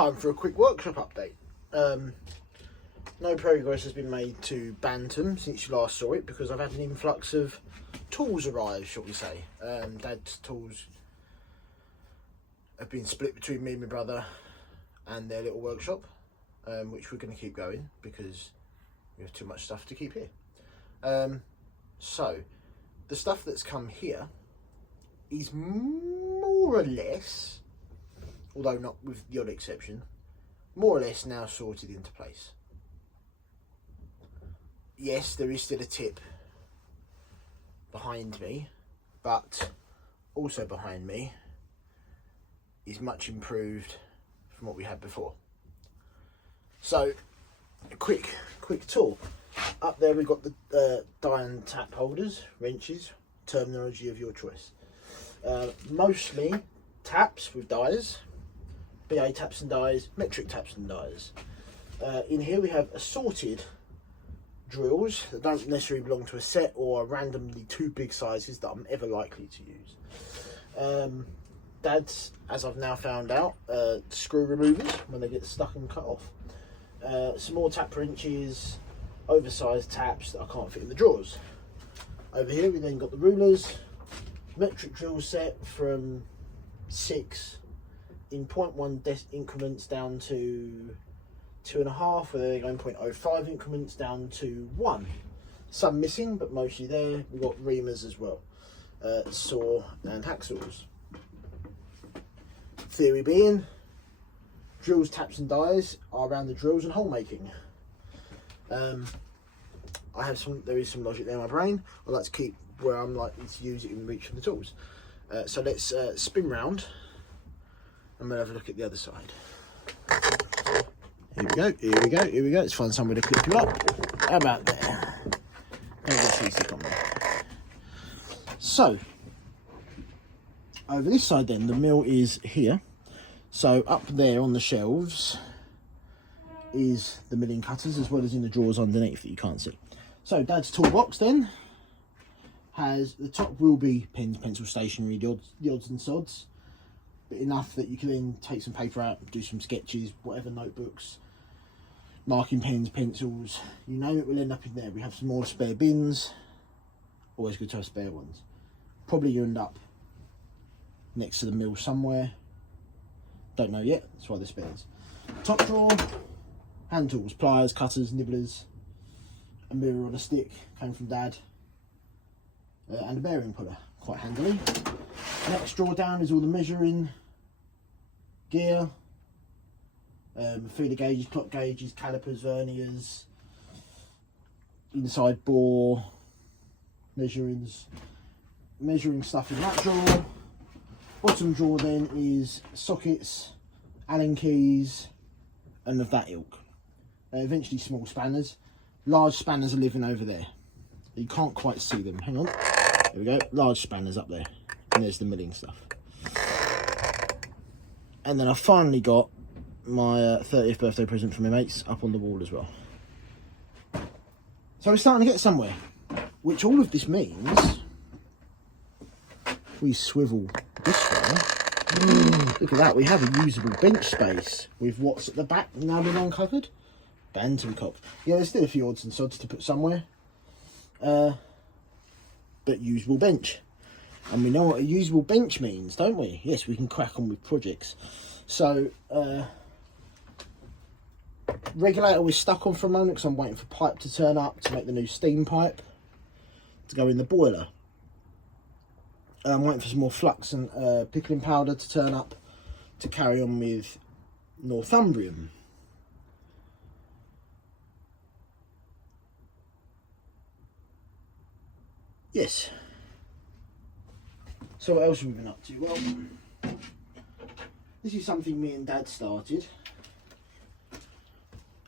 time for a quick workshop update. No progress has been made to Bantam since you last saw it because I've had an influx of tools arrive, shall we say. Dad's tools have been split between me and my brother and their little workshop, which we're going to keep going because we have too much stuff to keep here. So the stuff that's come here is more or less, although not with the odd exception, more or less now sorted into place. Yes, there is still a tip behind me, but also behind me is much improved from what we had before. So, a quick tour. Up there we've got the die and tap holders, wrenches, terminology of your choice. Mostly taps with dies, BA taps and dies, metric taps and dies. In here we have assorted drills that don't necessarily belong to a set or are randomly two big sizes that I'm ever likely to use. Dad's, as I've now found out, screw removers when they get stuck and cut off. Some more tap wrenches, oversized taps that I can't fit in the drawers. Over here we then got the rulers, metric drill set from 6 in 0.1 increments down to 2.5, where they're going 0.05 increments down to 1. Some missing, but mostly there. We've got reamers as well, saw and hacksaws. Theory being, drills, taps and dies are around the drills and hole making. There is some logic there in my brain. I like to keep where I'm likely to use it in reach of the tools. So let's spin round and we'll have a look at the other side. Here we go. Let's find somewhere to clip you up. How about there? So, over this side then, the mill is here. So up there on the shelves is the milling cutters, as well as in the drawers underneath that you can't see. So Dad's toolbox then has, the top will be pens, pencil, stationery, the odds and sods, but enough that you can then take some paper out, do some sketches, whatever, notebooks, marking pens, pencils, you name it, will end up in there. We have some more spare bins, always good to have spare ones. Probably you end up next to the mill somewhere, don't know yet, that's why they're spares. Top drawer, hand tools, pliers, cutters, nibblers, a mirror on a stick, came from Dad, and a bearing puller, quite handily. Next drawer down is all the measuring gear, feeder gauges, clock gauges, calipers, verniers, inside bore, measuring stuff in that drawer. Bottom drawer then is sockets, Allen keys, and of that ilk. Eventually small spanners. Large spanners are living over there. You can't quite see them. Hang on. There we go. Large spanners up there. And there's the milling stuff. And then I finally got my 30th birthday present from my mates up on the wall as well. So we're starting to get somewhere. Which all of this means, we swivel this way. Look at that. We have a usable bench space with what's at the back now been uncovered. Bantam cock. Yeah, there's still a few odds and sods to put somewhere. But usable bench. And we know what a usable bench means, don't we? Yes, we can crack on with projects. So, regulator we're stuck on for a moment because I'm waiting for pipe to turn up to make the new steam pipe to go in the boiler. I'm waiting for some more flux and pickling powder to turn up to carry on with Northumbrium. Yes. So what else have we been up to? Well, this is something me and Dad started.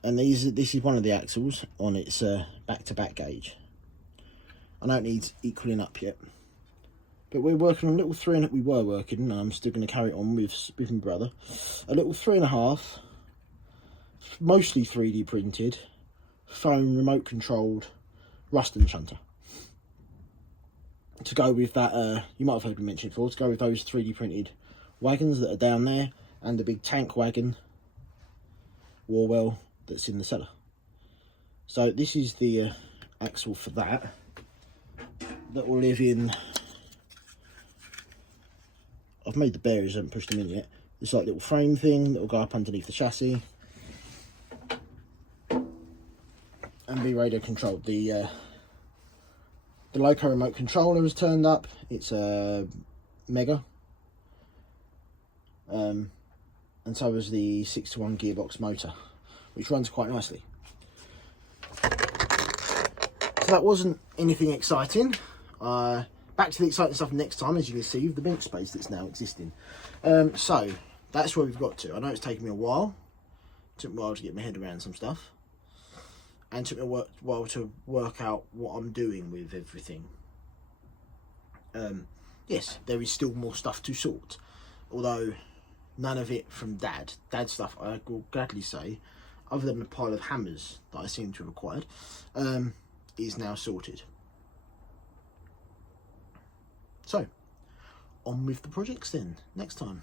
And this is one of the axles on its back-to-back gauge. I don't need equaling up yet. But we're working on a little we were working, and I'm still going to carry it on with my brother. A little 3.5, mostly 3D printed, foam remote controlled Ruston shunter. To go with that, you might have heard me mention it before, to go with those 3D printed wagons that are down there, and the big tank wagon Warwell that's in the cellar. So this is the axle for that will live in. I've made the bearings, I haven't pushed them in yet. This like little frame thing that will go up underneath the chassis and be radio controlled. The Loco remote controller has turned up. It's a Mega, and so is the 6-to-1 gearbox motor, which runs quite nicely. So that wasn't anything exciting. Back to the exciting stuff next time, as you can see, with the bench space that's now existing. So that's where we've got to. I know it's taken me a while. It took me a while to get my head around some stuff, and it took me a while to work out what I'm doing with everything. Yes, there is still more stuff to sort, although none of it from Dad. Dad's stuff, I will gladly say, other than a pile of hammers that I seem to have acquired, is now sorted. So, on with the projects then, next time.